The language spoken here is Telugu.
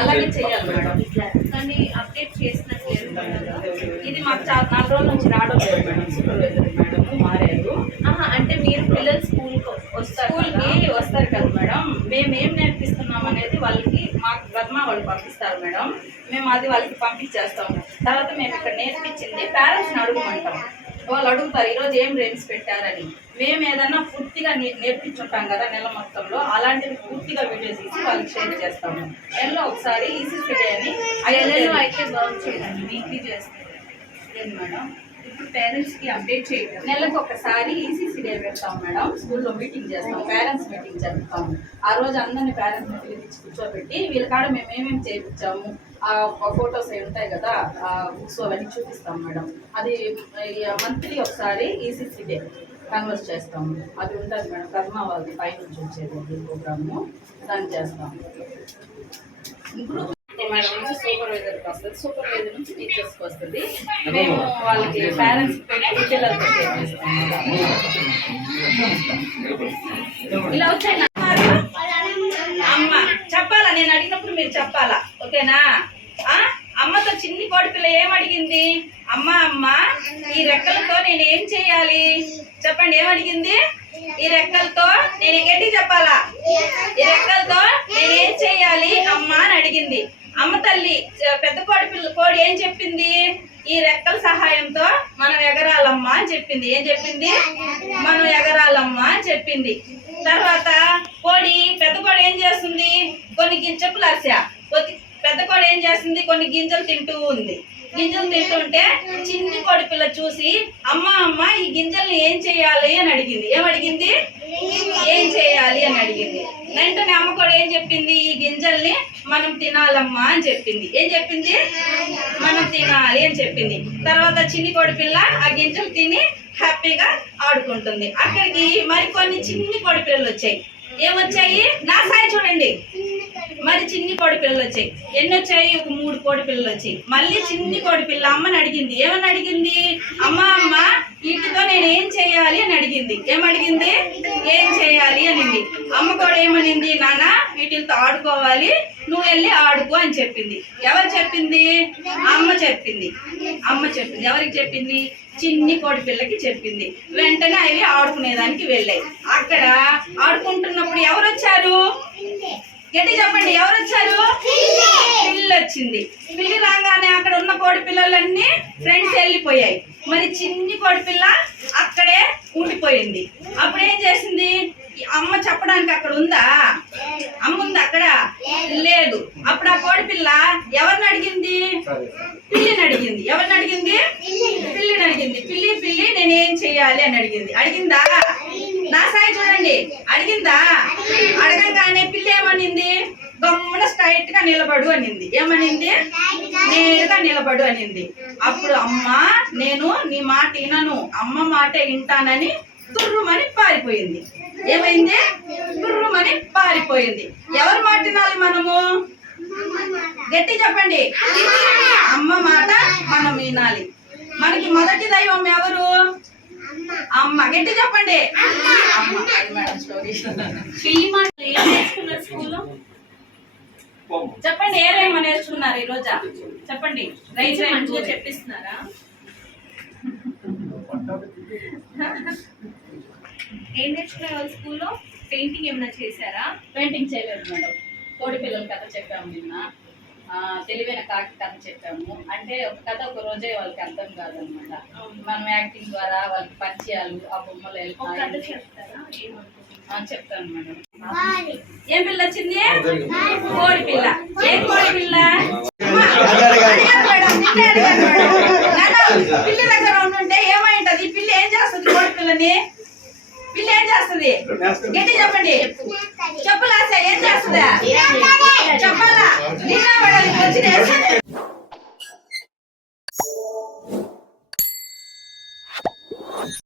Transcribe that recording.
అలాగే చేయాలి మేడం. కానీ అప్డేట్ చేసినట్లేదు ఇది మాకు చాలా నాలుగు రోజుల నుంచి రావడం లేదు మేడం. సూపర్వైజర్ మేడం మారారు. ఆహా, అంటే మీరు పిల్లలు స్కూల్ వస్తారు స్కూల్కి వస్తారు కదా మేడం. మేము ఏం నేర్పిస్తున్నాం అనేది వాళ్ళకి మాకు గద్మా వాళ్ళు పంపిస్తారు మేడం. మేము అది వాళ్ళకి పంపించేస్తాము. తర్వాత మేము ఇక్కడ నేర్పించింది పేరెంట్స్ని అడుగుమంటాం. వాళ్ళు అడుగుతారు ఈరోజు ఏం రేమ్స్ పెట్టారని? మేము ఏదైనా పూర్తిగా నేర్పించుంటాం కదా నెల మొత్తంలో అలాంటివి పూర్తిగా వీడియోస్ తీసి వాళ్ళకి షేర్ చేస్తాము. నెలలో ఒకసారి ఈసీసీ డే అని నెలలో అయితే వర్క్ చేయండి వీక్లీ చేస్తారు మేడం. ఇప్పుడు పేరెంట్స్కి అప్డేట్ చేయడం నెలకు ఒకసారి ఈసీసీ డే పెడతాం మేడం. స్కూల్లో మీటింగ్ చేస్తాం పేరెంట్స్ మీటింగ్ జరుపుతాం ఆ రోజు అందరిని పేరెంట్స్ మీటింగ్ ఇచ్చి కూర్చోబెట్టి వీళ్ళ కాడ మేము ఏమేమి చేయించాము ఫొటోస్ అవి ఉంటాయి కదా ఆ బుక్స్ అవన్నీ చూపిస్తాం మేడం. అది మంత్లీ ఒకసారి ఈసీసీ డే కన్వర్స్ చేస్తాము అది ఉంటుంది మేడం కర్మ వాళ్ళది పైనుంచి వచ్చేది ప్రోగ్రాము. దాన్ని చేస్తాం. మేడం నుంచి సూపర్వైజర్కి వస్తుంది. సూపర్వైజర్ నుంచి టీచర్స్కి వస్తుంది. మేము వాళ్ళకి పేరెంట్స్ పెట్టి పిల్లలతో షేర్ చేస్తాం ఇలా వచ్చాయి అమ్మ చెప్పాలా? నేను అడిగినప్పుడు మీరు చెప్పాలా? ఓకేనా? అమ్మతో చిన్ని కోడిపిల్ల ఏం అడిగింది అమ్మ అమ్మ ఈ రెక్కలతో నేను ఏం చేయాలి? చెప్పండి ఏం అడిగింది ఈ రెక్కలతో నేను గట్టి చెప్పాలా? ఈ రెక్కలతో నేను ఏం చేయాలి? అమ్మ అని అడిగింది. అమ్మ తల్లి పెద్ద కోడి పిల్ల కోడి ఏం చెప్పింది? ఈ రెక్కల సహాయంతో మనం ఎగరాలమ్మా అని చెప్పింది. ఏం చెప్పింది? మనం ఎగరాలమ్మా అని చెప్పింది. తర్వాత కోడి పెద్ద కోడి ఏం చేస్తుంది? కొన్ని గింజలు ఆశ పెద్ద కోడి ఏం చేస్తుంది? కొన్ని గింజలు తింటూ ఉంది. గింజలు తింటుంటే చిన్ని కోడి పిల్ల చూసి అమ్మ అమ్మ ఈ గింజల్ని ఏం చేయాలి? అని అడిగింది. ఏం అడిగింది? ఏం చేయాలి? అని అడిగింది. వెంటనే అమ్మ కూడా ఏం చెప్పింది? ఈ గింజల్ని మనం తినాలమ్మా అని చెప్పింది. ఏం చెప్పింది? మనం తినాలి అని చెప్పింది. తర్వాత చిన్ని కోడి పిల్ల ఆ గింజలు తిని హ్యాపీగా ఆడుకుంటుంది. అక్కడికి మరికొన్ని చిన్ని కోడి పిల్లలు వచ్చాయి. ఏమొచ్చాయి నా సాయి చూడండి. మరి చిన్ని కోడి పిల్లలు వచ్చాయి. ఎన్ని వచ్చాయి? ఒక మూడు కోడి పిల్లలు వచ్చాయి. మళ్ళీ చిన్ని కోడి పిల్ల అమ్మని అడిగింది. ఏమని అడిగింది? అమ్మ అమ్మ వీటితో నేను ఏం చేయాలి అని అడిగింది. ఏమడిగింది ఏం చేయాలి అనింది. అమ్మ కూడా ఏమనింది? నాన్న వీటితో ఆడుకోవాలి. నువ్వు వెళ్ళి ఆడుకో అని చెప్పింది. ఎవరు చెప్పింది? అమ్మ చెప్పింది. అమ్మ చెప్పింది. ఎవరికి చెప్పింది? చిన్ని కోడి పిల్లకి చెప్పింది. వెంటనే అవి ఆడుకునేదానికి వెళ్ళాయి. అక్కడ ఆడుకుంటున్నప్పుడు ఎవరు వచ్చారు గట్టి చెప్పండి ఎవరు వచ్చారు పిల్లి వచ్చింది. పిల్లి రాగానే అక్కడ ఉన్న కోడి పిల్లలన్నీ ఫ్రెండ్స్ వెళ్ళిపోయాయి. మరి చిన్ని కోడి పిల్ల అక్కడే ఉండిపోయింది. అప్పుడు ఏం చేసింది? అమ్మ చెప్పడానికి అక్కడ ఉందా? అమ్మ ఉంది అక్కడ? లేదు. అప్పుడు ఆ కోడి పిల్ల ఎవరిని అడిగింది? పిల్లిని అడిగింది. ఎవరిని అడిగింది? పిల్లిని అడిగింది. పిల్లి పిల్లి నేనేం చెయ్యాలి అని అడిగింది. అడిగిందా? నా సాయి చూడండి. అడిగిందా. అడగంగానే పిల్లి ఏమనింది? గమ్మున స్ట్రైట్గా నిలబడు అనింది. ఏమనింది? నేరుగా నిలబడు అనింది. అప్పుడు అమ్మ నేను నీ మాట వినను అమ్మ మాట వింటానని తుర్రుమని పారిపోయింది. ఏమైంది? తుర్రుమని పారిపోయింది. ఎవరి మాట వినాలి మనము? గట్టి చెప్పండి. అమ్మ మాట మనం వినాలి. మనకి మొదటి దైవం ఎవరు? అమ్మ. గట్టి చెప్పండి. అమ్మ. స్టోరీ ఏం నేర్చుకున్నారు స్కూల్లో? చెప్పండి ఏ రైమ్ నేర్చుకున్నారు ఈ రోజా? చెప్పండి రైట్ రైతు రైమ్ మంచిగా చెప్పిస్తున్నారా? ఏం నేర్చుకున్నారు వాళ్ళు స్కూల్లో? పెయింటింగ్ ఏమైనా చేశారా? పెయింటింగ్ చేయలేదు మేడం. కోడి పిల్లల కథ చెప్పాము నిన్న. తెలివైన కాకి కథ చెప్పాము. అంటే ఒక కథ ఒక రోజే వాళ్ళకి అర్థం కాదనమాట. మనం యాక్టింగ్ ద్వారా వాళ్ళకి పరిచయాలు ఆ బొమ్మలు ఒక చెప్తాను మేడం. ఏం పిల్ల వచ్చింది? కోడి పిల్ల. ఏ కోడి పిల్ల? పిల్లి దగ్గర ఉంటుంటే ఏమైంటది? పిల్లి ఏం చేస్తుంది కోడి పిల్లని? పిల్లి ఏం చేస్తుంది? గట్టి చెప్పండి. చెప్పులాసా ఏం చేస్తుందా?